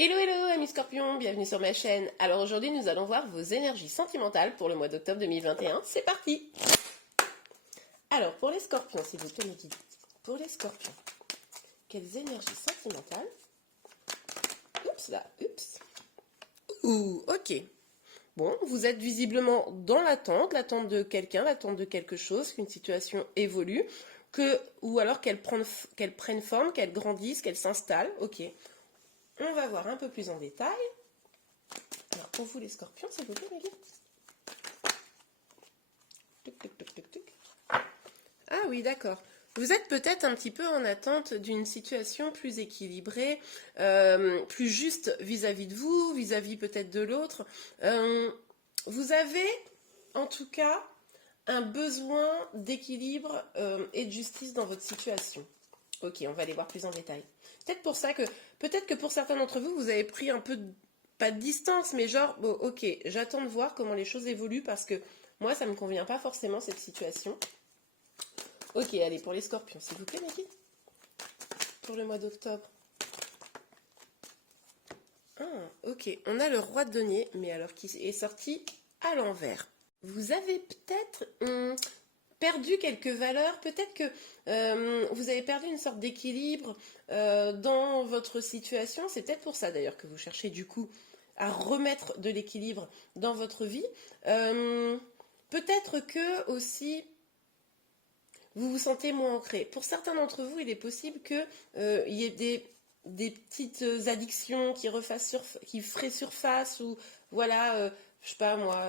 Hello hello amis scorpions, bienvenue sur ma chaîne. Alors aujourd'hui nous allons voir vos énergies sentimentales pour le mois d'octobre 2021. C'est parti. Alors pour les scorpions, s'il vous plaît mes guides. Pour les scorpions, quelles énergies sentimentales? Oups là, oups. Ouh, ok. Bon, vous êtes visiblement dans l'attente de quelqu'un, l'attente de quelque chose, qu'une situation évolue, ou alors qu'elle prenne forme, qu'elle grandisse, qu'elle s'installe. Ok. On va voir un peu plus en détail. Alors, pour vous les scorpions, s'il vous plaît, Mélie. Ah oui, d'accord. Vous êtes peut-être un petit peu en attente d'une situation plus équilibrée, plus juste vis-à-vis de vous, vis-à-vis peut-être de l'autre. Vous avez, en tout cas, un besoin d'équilibre et de justice dans votre situation. Ok, on va aller voir plus en détail. Peut-être que pour certains d'entre vous, vous avez pris un peu, pas de distance, mais genre, bon, ok, j'attends de voir comment les choses évoluent parce que moi, ça ne me convient pas forcément cette situation. Ok, allez, pour les scorpions, s'il vous plaît, Maggie. Pour le mois d'octobre. Ah, ok, on a le roi de denier, mais alors qui est sorti à l'envers. Vous avez peut-être perdu quelques valeurs, peut-être que vous avez perdu une sorte d'équilibre dans votre situation. C'est peut-être pour ça d'ailleurs que vous cherchez du coup à remettre de l'équilibre dans votre vie. Peut-être que aussi vous vous sentez moins ancré. Pour certains d'entre vous, il est possible qu'il y ait des petites addictions qui feraient surface ou voilà, je sais pas moi,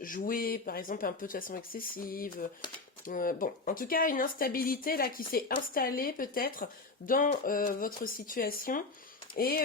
jouer par exemple un peu de façon excessive. Bon, en tout cas, une instabilité là qui s'est installée peut-être dans votre situation et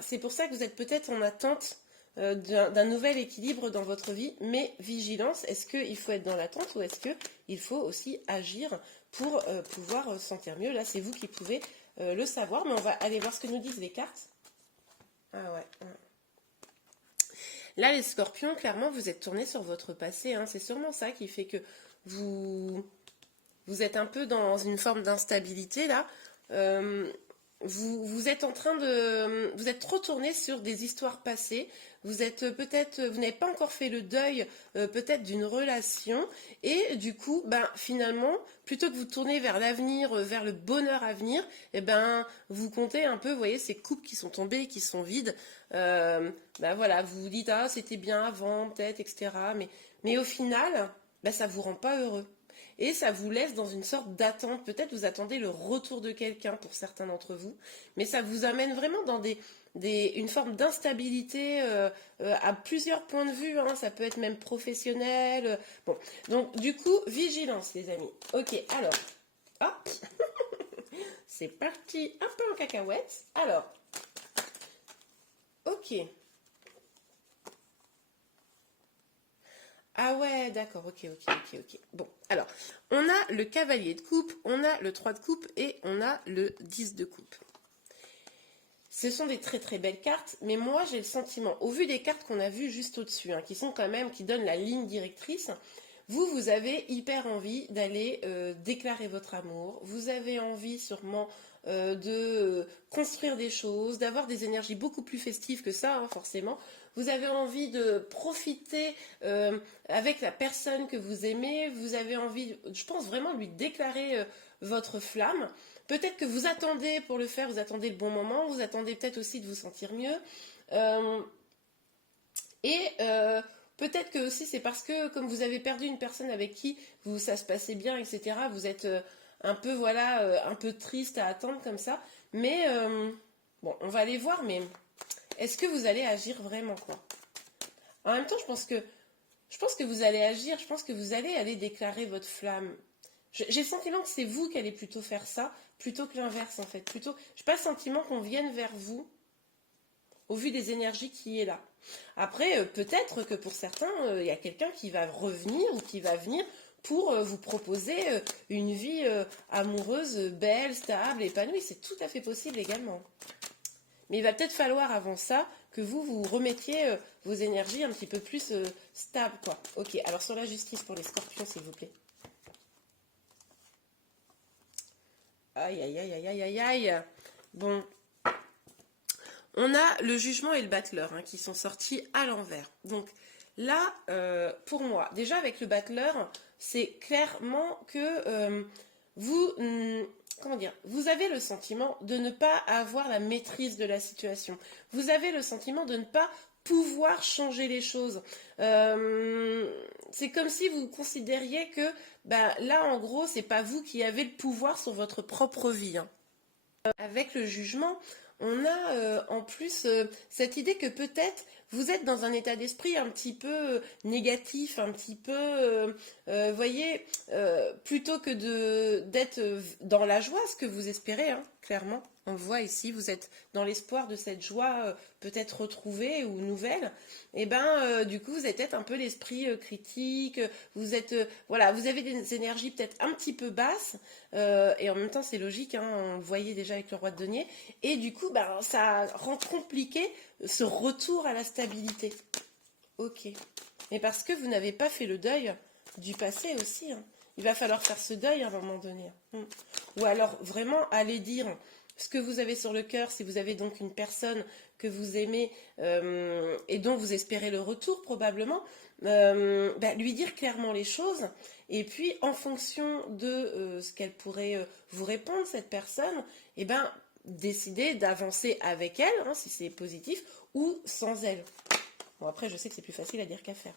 c'est pour ça que vous êtes peut-être en attente d'un nouvel équilibre dans votre vie, mais vigilance, est-ce qu'il faut être dans l'attente ou est-ce qu'il faut aussi agir pour pouvoir se sentir mieux? Là, c'est vous qui pouvez le savoir, mais on va aller voir ce que nous disent les cartes. Ah ouais. Là, les scorpions, clairement, vous êtes tournés sur votre passé. Hein. C'est sûrement ça qui fait que vous êtes un peu dans une forme d'instabilité, là. Vous êtes en train de... Vous êtes trop tourné sur des histoires passées. Vous n'avez pas encore fait le deuil peut-être d'une relation. Et du coup, finalement, plutôt que vous tourner vers l'avenir, vers le bonheur à venir, vous comptez un peu, vous voyez, ces coupes qui sont tombées, qui sont vides. Voilà, vous vous dites, ah, c'était bien avant, peut-être, etc. Mais au final, ça vous rend pas heureux. Et ça vous laisse dans une sorte d'attente. Peut-être vous attendez le retour de quelqu'un pour certains d'entre vous, mais ça vous amène vraiment dans une forme d'instabilité à plusieurs points de vue. Hein. Ça peut être même professionnel. Bon, donc du coup, vigilance les amis. Ok, alors, hop, c'est parti un peu en cacahuète. Alors, ok. Ah ouais, d'accord, ok. Bon, alors, on a le cavalier de coupe, on a le 3 de coupe et on a le 10 de coupe. Ce sont des très très belles cartes, mais moi j'ai le sentiment, au vu des cartes qu'on a vues juste au-dessus, hein, qui donnent la ligne directrice, vous avez hyper envie d'aller déclarer votre amour, vous avez envie sûrement de construire des choses, d'avoir des énergies beaucoup plus festives que ça, hein, forcément. Vous avez envie de profiter avec la personne que vous aimez, vous avez envie, je pense vraiment, de lui déclarer votre flamme. Peut-être que vous attendez pour le faire, vous attendez le bon moment, vous attendez peut-être aussi de vous sentir mieux. Peut-être que aussi c'est parce que comme vous avez perdu une personne avec qui ça se passait bien, etc., vous êtes un peu, voilà, un peu triste à attendre comme ça. Mais bon, on va aller voir, mais est-ce que vous allez agir vraiment, quoi? En même temps, je pense que vous allez agir, je pense que vous allez aller déclarer votre flamme. J'ai le sentiment que c'est vous qui allez plutôt faire ça, plutôt que l'inverse, en fait. Je n'ai pas le sentiment qu'on vienne vers vous au vu des énergies qui est là. Après, peut-être que pour certains, il y a quelqu'un qui va revenir ou qui va venir pour vous proposer une vie amoureuse, belle, stable, épanouie. C'est tout à fait possible également. Mais il va peut-être falloir avant ça que vous remettiez vos énergies un petit peu plus stables, quoi. Ok, alors sur la justice pour les scorpions, s'il vous plaît. Aïe, aïe, aïe, aïe, aïe, aïe, aïe. Bon. On a le jugement et le battleur hein, qui sont sortis à l'envers. Donc là, pour moi, déjà avec le battleur, c'est clairement que vous, comment dire, vous avez le sentiment de ne pas avoir la maîtrise de la situation. Vous avez le sentiment de ne pas pouvoir changer les choses. C'est comme si vous considériez que bah, là, en gros, c'est pas vous qui avez le pouvoir sur votre propre vie. Hein. Avec le jugement, on a en plus cette idée que peut-être vous êtes dans un état d'esprit un petit peu négatif, un petit peu, voyez, plutôt que d'être dans la joie, ce que vous espérez, hein, clairement. On le voit ici, vous êtes dans l'espoir de cette joie peut-être retrouvée ou nouvelle. Et ben, du coup, vous êtes peut-être un peu l'esprit critique. Vous êtes, voilà, vous avez des énergies peut-être un petit peu basses. Et en même temps, c'est logique. Hein, on le voyait déjà avec le roi de denier. Et du coup, ben, ça rend compliqué ce retour à la stabilité. Ok. Mais parce que vous n'avez pas fait le deuil du passé aussi. Hein. Il va falloir faire ce deuil à un moment donné. Ou alors vraiment aller dire ce que vous avez sur le cœur, si vous avez donc une personne que vous aimez et dont vous espérez le retour probablement, bah, lui dire clairement les choses et puis en fonction de ce qu'elle pourrait vous répondre, cette personne, et ben, décider d'avancer avec elle, hein, si c'est positif, ou sans elle. Bon, après, je sais que c'est plus facile à dire qu'à faire.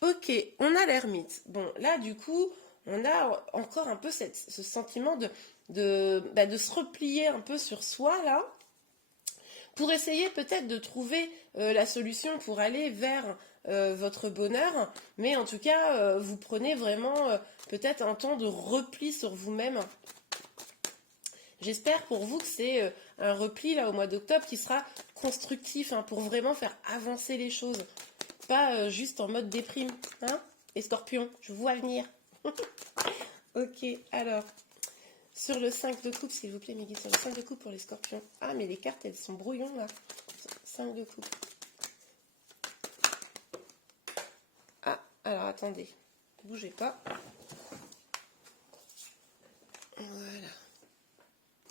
Ok, on a l'ermite. Bon, là, du coup, on a encore un peu ce sentiment de se replier un peu sur soi, là, pour essayer peut-être de trouver la solution pour aller vers votre bonheur. Mais en tout cas, vous prenez vraiment peut-être un temps de repli sur vous-même. J'espère pour vous que c'est un repli, là, au mois d'octobre, qui sera constructif, hein, pour vraiment faire avancer les choses. Pas juste en mode déprime, hein? Les scorpions, je vous vois venir. Ok, alors, sur le 5 de coupe, s'il vous plaît, Miguel, sur le 5 de coupe pour les scorpions. Ah, mais les cartes, elles sont brouillons, là. 5 de coupe. Ah, alors, attendez. Bougez pas. Voilà.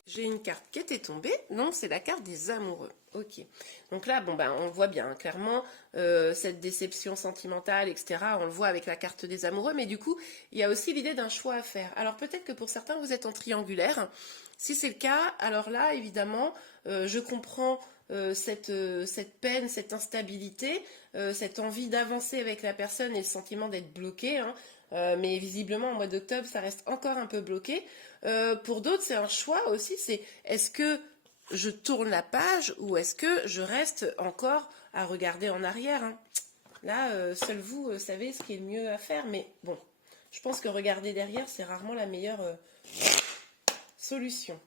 J'ai une carte qui était tombée, donc c'est la carte des amoureux. Ok. Donc là, bon ben, on le voit bien, hein, clairement, cette déception sentimentale, etc. On le voit avec la carte des amoureux, mais du coup, il y a aussi l'idée d'un choix à faire. Alors peut-être que pour certains, vous êtes en triangulaire. Si c'est le cas, alors là, évidemment, je comprends cette peine, cette instabilité, cette envie d'avancer avec la personne et le sentiment d'être bloqué. Hein. Mais visiblement, au mois d'octobre, ça reste encore un peu bloqué. Pour d'autres, c'est un choix aussi, c'est est-ce que je tourne la page ou est-ce que je reste encore à regarder en arrière, hein. Là, seul vous savez ce qui est le mieux à faire, mais bon, je pense que regarder derrière, c'est rarement la meilleure solution.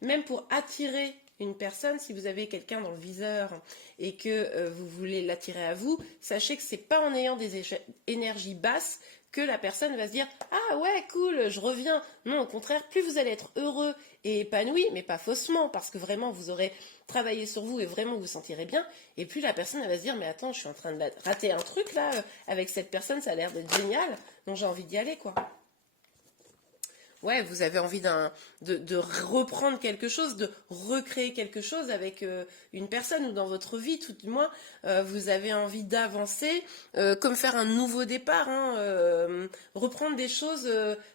Même pour attirer une personne, si vous avez quelqu'un dans le viseur et que vous voulez l'attirer à vous, sachez que c'est pas en ayant des énergies basses que la personne va se dire « Ah ouais, cool, je reviens ». Non, au contraire, plus vous allez être heureux et épanoui, mais pas faussement, parce que vraiment, vous aurez travaillé sur vous et vraiment vous vous sentirez bien, et plus la personne elle va se dire « Mais attends, je suis en train de rater un truc là, avec cette personne, ça a l'air d'être génial, donc j'ai envie d'y aller, quoi ». Ouais, vous avez envie de reprendre quelque chose, de recréer quelque chose avec une personne ou dans votre vie, tout du moins, vous avez envie d'avancer, comme faire un nouveau départ, hein, reprendre des choses,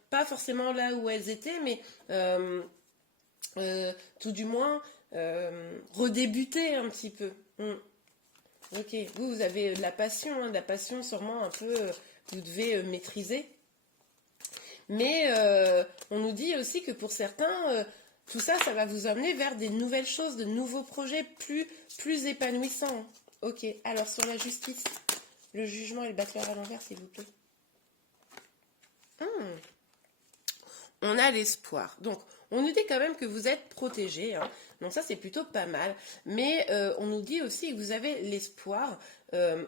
pas forcément là où elles étaient, mais tout du moins redébuter un petit peu. Ok, vous avez de la passion sûrement un peu, vous devez maîtriser. Mais on nous dit aussi que pour certains, tout ça, ça va vous amener vers des nouvelles choses, de nouveaux projets plus épanouissants. Ok, alors sur la justice, le jugement et le battleur à l'envers, s'il vous plaît. On a l'espoir. Donc, on nous dit quand même que vous êtes protégé. Hein. Donc ça, c'est plutôt pas mal. Mais on nous dit aussi que vous avez l'espoir.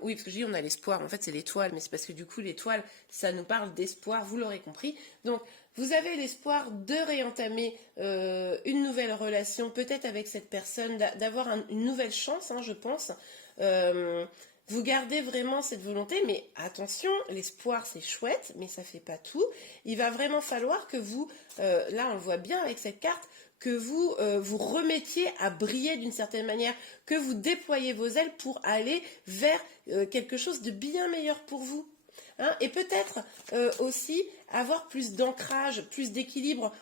Oui, parce que je dis on a l'espoir. En fait, c'est l'étoile. Mais c'est parce que du coup, l'étoile, ça nous parle d'espoir. Vous l'aurez compris. Donc, vous avez l'espoir de réentamer une nouvelle relation, peut-être avec cette personne, d'avoir une nouvelle chance, hein, je pense. Vous gardez vraiment cette volonté, mais attention, l'espoir c'est chouette, mais ça fait pas tout. Il va vraiment falloir que vous, là on le voit bien avec cette carte, que vous vous remettiez à briller d'une certaine manière, que vous déployez vos ailes pour aller vers quelque chose de bien meilleur pour vous. Hein, et peut-être aussi avoir plus d'ancrage, plus d'équilibre.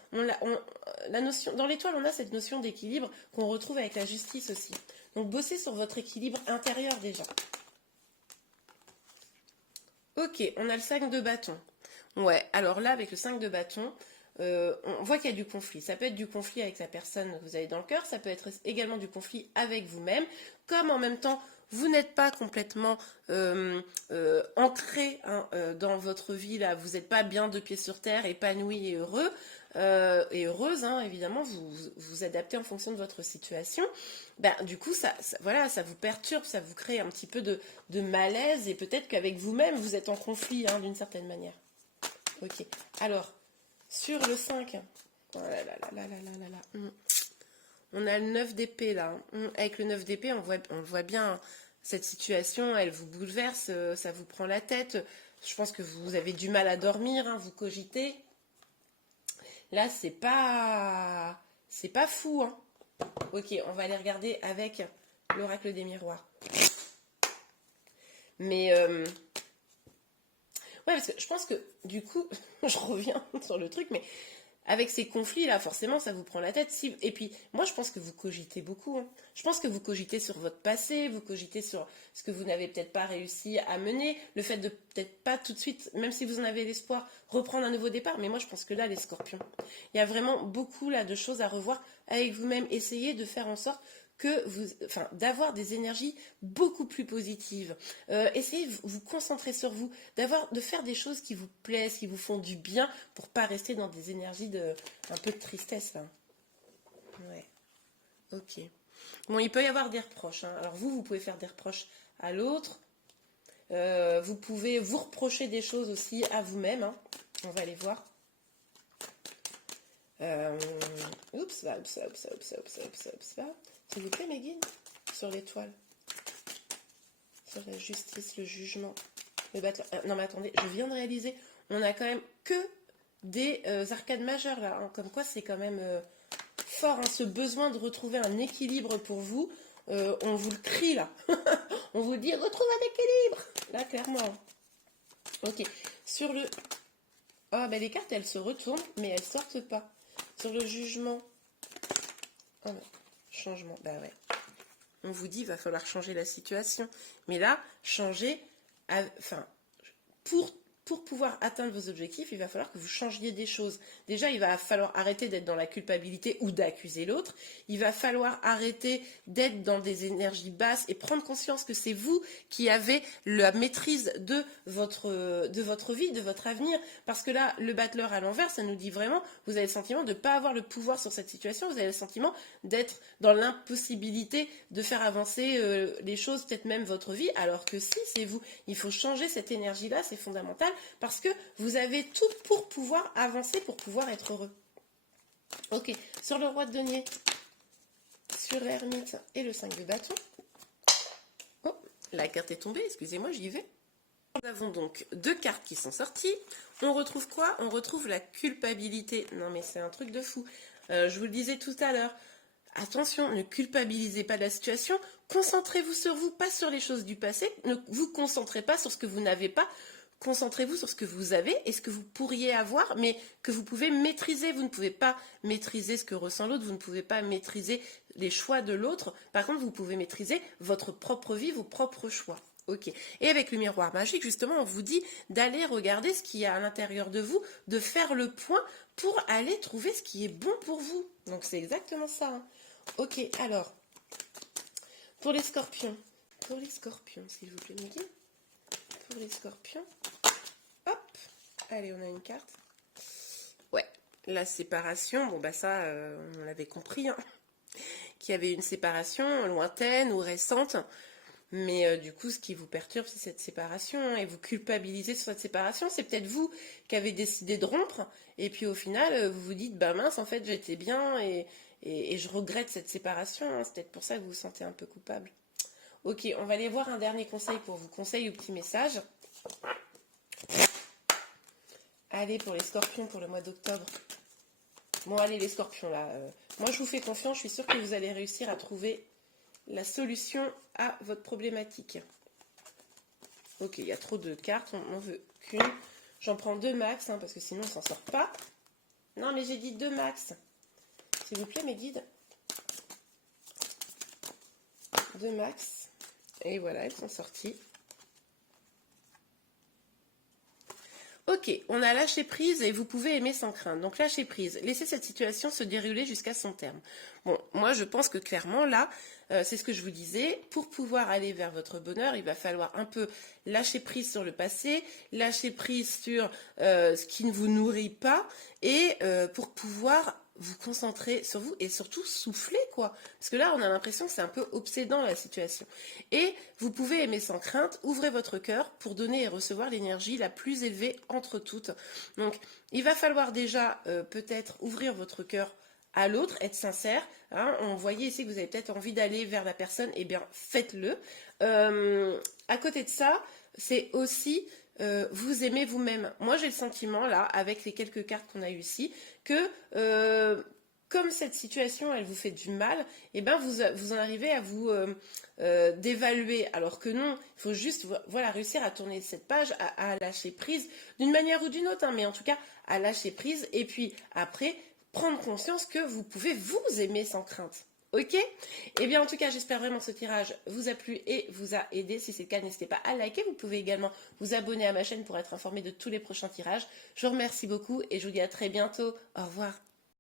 La notion, dans l'étoile, on a cette notion d'équilibre qu'on retrouve avec la justice aussi. Donc bossez sur votre équilibre intérieur déjà. Ok, on a le 5 de bâton. Ouais, alors là, avec le 5 de bâton, on voit qu'il y a du conflit. Ça peut être du conflit avec la personne que vous avez dans le cœur, ça peut être également du conflit avec vous-même, comme en même temps, vous n'êtes pas complètement ancré hein, dans votre vie, là, vous n'êtes pas bien de pied sur terre, épanoui et heureux, et heureuse, hein, évidemment, vous vous adaptez en fonction de votre situation. Ben, du coup, voilà, ça vous perturbe, ça vous crée un petit peu de malaise, et peut-être qu'avec vous-même, vous êtes en conflit hein, d'une certaine manière. Ok, alors, sur le 5, oh là là là là là là là. On a le 9 d'épée là. Avec le 9 d'épée, on voit bien cette situation, elle vous bouleverse, ça vous prend la tête. Je pense que vous avez du mal à dormir, hein, vous cogitez. Là, c'est pas fou. Hein. Ok, on va aller regarder avec l'oracle des miroirs. Mais ouais, parce que je pense que du coup, je reviens sur le truc, mais avec ces conflits-là, forcément, ça vous prend la tête. Et puis, moi, je pense que vous cogitez beaucoup. Hein. Je pense que vous cogitez sur votre passé, vous cogitez sur ce que vous n'avez peut-être pas réussi à mener, le fait de peut-être pas tout de suite, même si vous en avez l'espoir, reprendre un nouveau départ. Mais moi, je pense que là, les scorpions, il y a vraiment beaucoup là de choses à revoir avec vous-même. Essayez de faire en sorte d'avoir des énergies beaucoup plus positives. Essayez de vous concentrer sur vous, de faire des choses qui vous plaisent, qui vous font du bien, pour pas rester dans des énergies un peu de tristesse là. Ouais. Ok. Bon, il peut y avoir des reproches. Hein. Alors vous pouvez faire des reproches à l'autre. Vous pouvez vous reprocher des choses aussi à vous-même. Hein. On va les voir. Oups. S'il vous plaît, Megan, sur l'étoile. Sur la justice, le jugement. Le battleur. Non, mais attendez, je viens de réaliser, on a quand même que des arcades majeures là. Hein. Comme quoi, c'est quand même fort, hein, ce besoin de retrouver un équilibre pour vous. On vous le crie là. On vous dit, retrouve un équilibre. Là, clairement. Ok. Sur le... Oh, ben les cartes, elles se retournent, mais elles sortent pas. Sur le jugement. Oh non. Changement. Bah ouais. On vous dit, il va falloir changer la situation. Mais là, changer... Pour pouvoir atteindre vos objectifs, il va falloir que vous changiez des choses. Déjà, il va falloir arrêter d'être dans la culpabilité ou d'accuser l'autre. Il va falloir arrêter d'être dans des énergies basses et prendre conscience que c'est vous qui avez la maîtrise de votre vie, de votre avenir. Parce que là, le battleur à l'envers, ça nous dit vraiment, vous avez le sentiment de ne pas avoir le pouvoir sur cette situation, vous avez le sentiment d'être dans l'impossibilité de faire avancer les choses, peut-être même votre vie, alors que si, c'est vous. Il faut changer cette énergie-là, c'est fondamental. Parce que vous avez tout pour pouvoir avancer, pour pouvoir être heureux. Ok, sur le roi de denier, sur l'ermite et le 5 de bâton. Oh, la carte est tombée, excusez-moi, j'y vais. Nous avons donc deux cartes qui sont sorties. On retrouve quoi? On retrouve la culpabilité. Non mais c'est un truc de fou. Je vous le disais tout à l'heure. Attention, ne culpabilisez pas de la situation. Concentrez-vous sur vous, pas sur les choses du passé. Ne vous concentrez pas sur ce que vous n'avez pas. Concentrez-vous sur ce que vous avez et ce que vous pourriez avoir, mais que vous pouvez maîtriser. Vous ne pouvez pas maîtriser ce que ressent l'autre, vous ne pouvez pas maîtriser les choix de l'autre. Par contre, vous pouvez maîtriser votre propre vie, vos propres choix. Ok. Et avec le miroir magique, justement, on vous dit d'aller regarder ce qu'il y a à l'intérieur de vous, de faire le point pour aller trouver ce qui est bon pour vous. Donc c'est exactement ça. Hein. Ok, alors, pour les scorpions, s'il vous plaît, Miguel. Pour les scorpions, hop, allez, on a une carte. Ouais, la séparation, bon bah ça, on l'avait compris, hein, qu'il y avait une séparation lointaine ou récente, mais du coup, ce qui vous perturbe, c'est cette séparation, hein, et vous culpabilisez sur cette séparation. C'est peut-être vous qui avez décidé de rompre, et puis au final, vous vous dites, bah mince, en fait, j'étais bien, et je regrette cette séparation, hein. C'est peut-être pour ça que vous vous sentez un peu coupable. Ok, on va aller voir un dernier conseil pour vous. Conseil ou petit message. Allez, pour les scorpions, pour le mois d'octobre. Bon, allez, les scorpions, là. Moi, je vous fais confiance. Je suis sûre que vous allez réussir à trouver la solution à votre problématique. Ok, il y a trop de cartes. On n'en veut qu'une. J'en prends 2 max, hein, parce que sinon, on s'en sort pas. Non, mais j'ai dit 2 max. S'il vous plaît, mes guides. 2 max. Et voilà, elles sont sorties. Ok, on a lâché prise et vous pouvez aimer sans crainte. Donc lâcher prise, laissez cette situation se dérouler jusqu'à son terme. Bon, moi je pense que clairement là, c'est ce que je vous disais, pour pouvoir aller vers votre bonheur, il va falloir un peu lâcher prise sur le passé, lâcher prise sur ce qui ne vous nourrit pas, et pour pouvoir vous concentrer sur vous et surtout souffler, quoi. Parce que là, on a l'impression que c'est un peu obsédant la situation. Et vous pouvez aimer sans crainte, ouvrez votre cœur pour donner et recevoir l'énergie la plus élevée entre toutes. Donc, il va falloir déjà peut-être ouvrir votre cœur à l'autre, être sincère. Hein. On voyait ici que vous avez peut-être envie d'aller vers la personne, eh bien, faites-le. À côté de ça, c'est aussi vous aimer vous-même. Moi, j'ai le sentiment, là, avec les quelques cartes qu'on a eues ici, que comme cette situation, elle vous fait du mal, eh ben vous en arrivez à vous dévaluer. Alors que non, il faut juste voilà, réussir à tourner cette page, à lâcher prise, d'une manière ou d'une autre, hein, mais en tout cas, à lâcher prise, et puis après, prendre conscience que vous pouvez vous aimer sans crainte. Ok? Eh bien, en tout cas, j'espère vraiment que ce tirage vous a plu et vous a aidé. Si c'est le cas, n'hésitez pas à liker. Vous pouvez également vous abonner à ma chaîne pour être informé de tous les prochains tirages. Je vous remercie beaucoup et je vous dis à très bientôt. Au revoir.